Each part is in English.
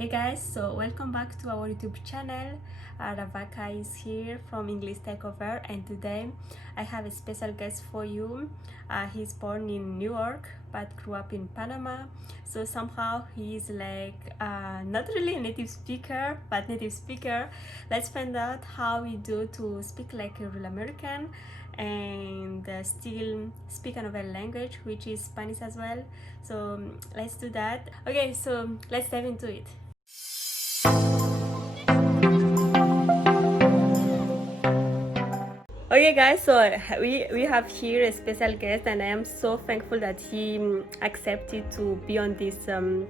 Hey guys, so welcome back to our YouTube channel. Rebecca is here from English Takeover, and today I have a special guest for you. He's born in New York but grew up in Panama, so somehow he's like not really a native speaker but native speaker. Let's find out how we do to speak like a real American and still speak another language, which is Spanish as well. So let's do that. Okay, so let's dive into it. Okay guys, so we have here a special guest, and I am so thankful that he accepted to be on this on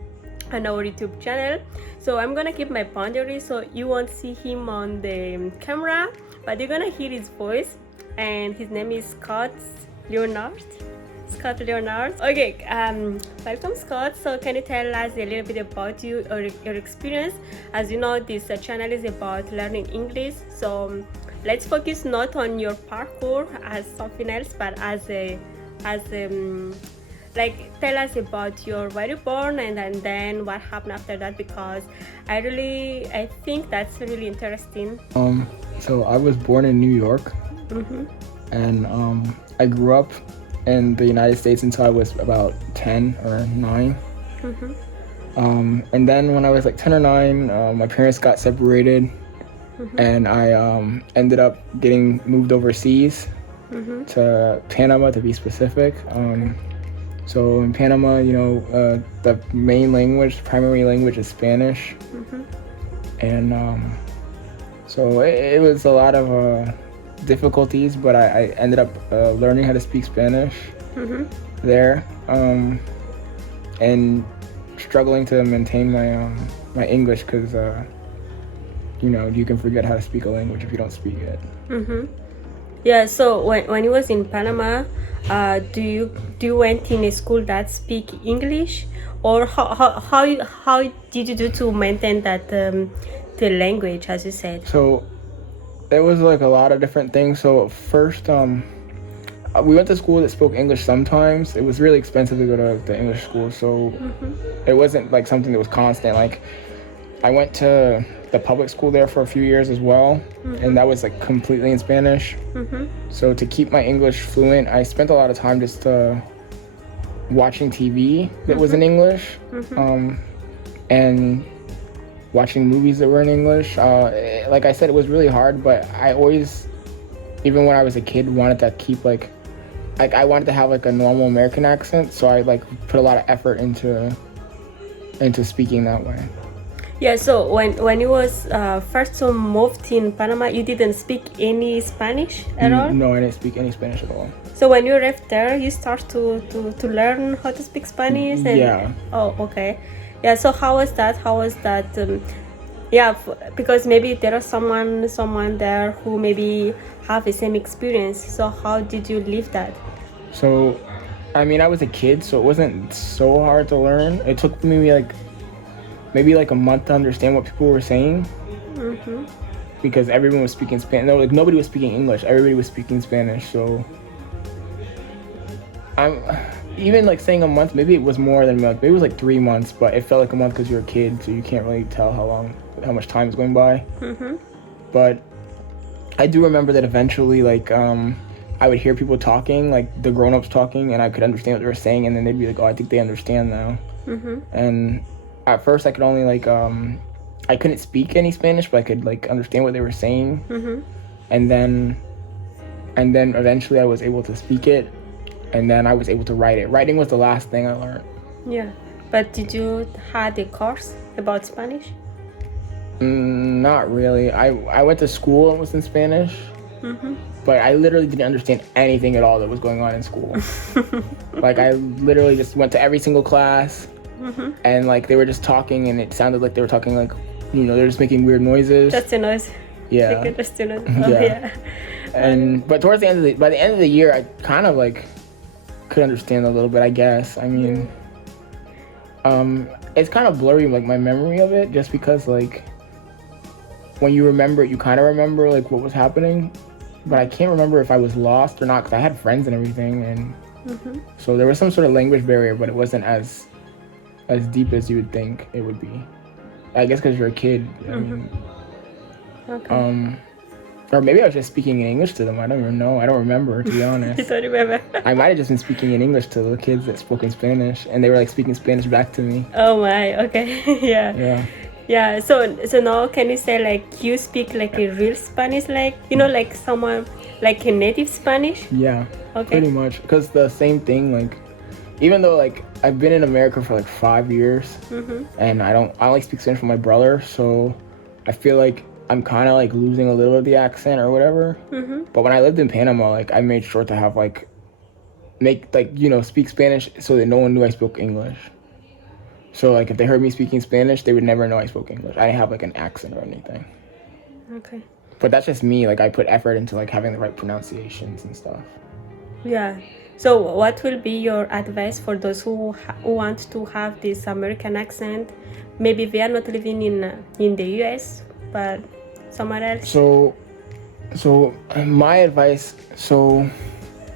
our YouTube channel. So I'm gonna keep my boundaries, so you won't see him on the camera, but you're gonna hear his voice, and his name is Scott Leonard. Scott Leonard. Okay, welcome Scott. So can you tell us a little bit about you or your experience? As you know, this channel is about learning English, so let's focus not on your parkour as something else, but as like tell us about where you born and then what happened after that, because I think that's really interesting. So I was born in New York, and I grew up in the United States until I was about 10 or 9. And then when I was like 10 or 9, my parents got separated, and I ended up getting moved overseas to Panama, to be specific. So in Panama, you know, the primary language is Spanish, and so it was a lot of difficulties, but I ended up learning how to speak Spanish there, and struggling to maintain my English, because you know, you can forget how to speak a language if you don't speak it. Yeah, so when you was in Panama, do you went in a school that speak English, or how did you do to maintain that the language, as you said? So there was like a lot of different things. So first, we went to school that spoke English sometimes. It was really expensive to go to the English school, so it wasn't like something that was constant. Like, I went to the public school there for a few years as well, and that was like completely in Spanish. So to keep my English fluent, I spent a lot of time just watching TV that was in English, and watching movies that were in English. Like I said, it was really hard, but I always, even when I was a kid, wanted to keep like I wanted to have like a normal American accent, so I like put a lot of effort into speaking that way. Yeah, so when you was first moved in Panama, you didn't speak any Spanish at all? No, I didn't speak any Spanish at all. So when you left there, you start to learn how to speak Spanish? And, yeah. Oh, okay. Yeah, so how was that? Yeah, because maybe there is someone there who maybe have the same experience. So how did you live that? So, I mean, I was a kid, so it wasn't so hard to learn. It took me maybe like a month to understand what people were saying, because everyone was speaking Spanish. No, like nobody was speaking English. Everybody was speaking Spanish. So I'm even like saying a month. Maybe it was more than a month. Maybe it was like 3 months, but it felt like a month because you're a kid, so you can't really tell how much time is going by. But I do remember that eventually, like I would hear people talking, like the grown-ups talking, and I could understand what they were saying, and then they'd be like, "Oh, I think they understand now." And at first, I could only like I couldn't speak any Spanish, but I could like understand what they were saying. And then eventually I was able to speak it, and then I was able to write it. Writing was the last thing I learned. Yeah, but did you had a course about Spanish? Not really. I went to school and was in Spanish, but I literally didn't understand anything at all that was going on in school. Like, I literally just went to every single class, and like they were just talking, and it sounded like they were talking like, you know, they're just making weird noises. Just a noise. Yeah. Like just a noise. Oh, yeah. And but towards by the end of the year, I kind of like could understand a little bit, I guess. I mean, it's kind of blurry, like my memory of it, just because like when you remember it, you kind of remember like what was happening, but I can't remember if I was lost or not, because I had friends and everything, and so there was some sort of language barrier, but it wasn't as deep as you would think it would be. I guess because you're a kid. I mean, Okay. or maybe I was just speaking in English to them. I don't even know. I don't remember, to be You honest. don't remember? I might have just been speaking in English to the kids that spoke in Spanish, and they were like speaking Spanish back to me. Oh my, okay. Yeah. Yeah. Yeah, so now can you say like you speak like a real Spanish, like like someone like a native Spanish? Yeah. Okay. Pretty much, because the same thing, like, even though like I've been in America for like 5 years, and I only speak Spanish with my brother, so I feel like I'm kind of like losing a little of the accent or whatever. But when I lived in Panama, like I made sure to have like speak Spanish so that no one knew I spoke English. So like if they heard me speaking Spanish, they would never know I spoke English. I didn't have like an accent or anything. Okay. But that's just me. Like I put effort into like having the right pronunciations and stuff. Yeah. So what will be your advice for those who want to have this American accent? Maybe they are not living in the US, but somewhere else. So my advice. So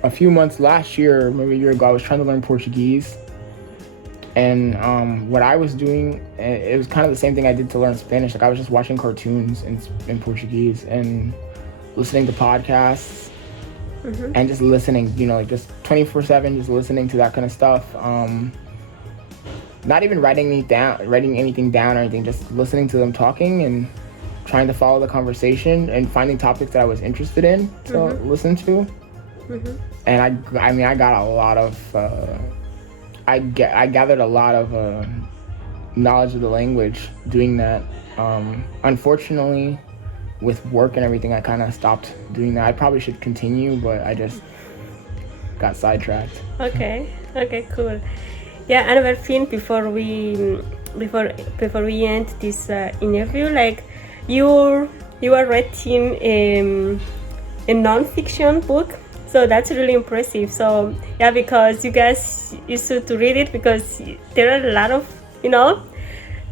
a few months last year, maybe a year ago, I was trying to learn Portuguese. And what I was doing, it was kind of the same thing I did to learn Spanish. Like I was just watching cartoons in Portuguese and listening to podcasts and just listening, like just 24/7, just listening to that kind of stuff. Not even writing anything down or anything, just listening to them talking and trying to follow the conversation and finding topics that I was interested in to listen to. And I got a lot of. I gathered a lot of knowledge of the language doing that. Unfortunately, with work and everything, I kind of stopped doing that. I probably should continue, but I just got sidetracked. Okay, cool. Yeah, another thing before we end this interview, like you are writing a non-fiction book. So that's really impressive. So yeah, because you guys used to read it, because there are a lot of,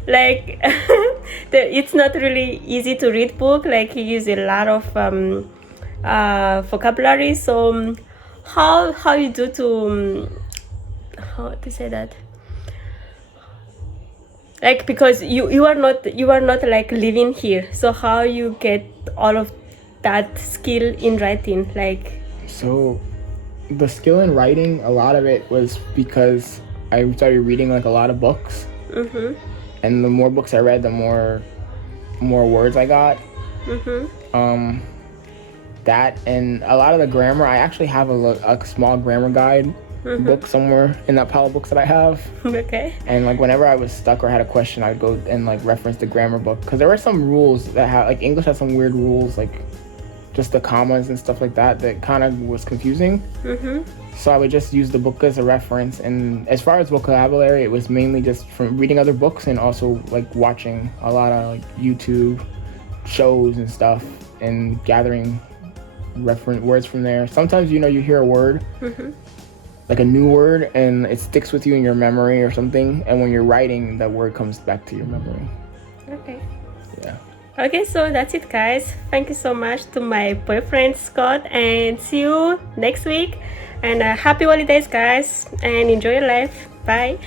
like it's not really easy to read book. Like you use a lot of vocabulary. So how you do to how to say that? Like because you are not like living here. So how you get all of that skill in writing, like? So the skill in writing, a lot of it was because I started reading like a lot of books. And the more books I read, the more words I got. That and a lot of the grammar, I actually have a small grammar guide book somewhere in that pile of books that I have. Okay. And like whenever I was stuck or had a question, I'd go and like reference the grammar book, because there were some rules that have, like English has some weird rules, like just the commas and stuff like that kind of was confusing. So I would just use the book as a reference. And as far as vocabulary, it was mainly just from reading other books and also like watching a lot of like YouTube shows and stuff and gathering referent words from there. Sometimes you hear a word, like a new word, and it sticks with you in your memory or something, and when you're writing, that word comes back to your memory. Okay. Yeah. Okay, so that's it, guys. Thank you so much to my boyfriend Scott, and see you next week. And happy holidays, guys, and enjoy your life. Bye.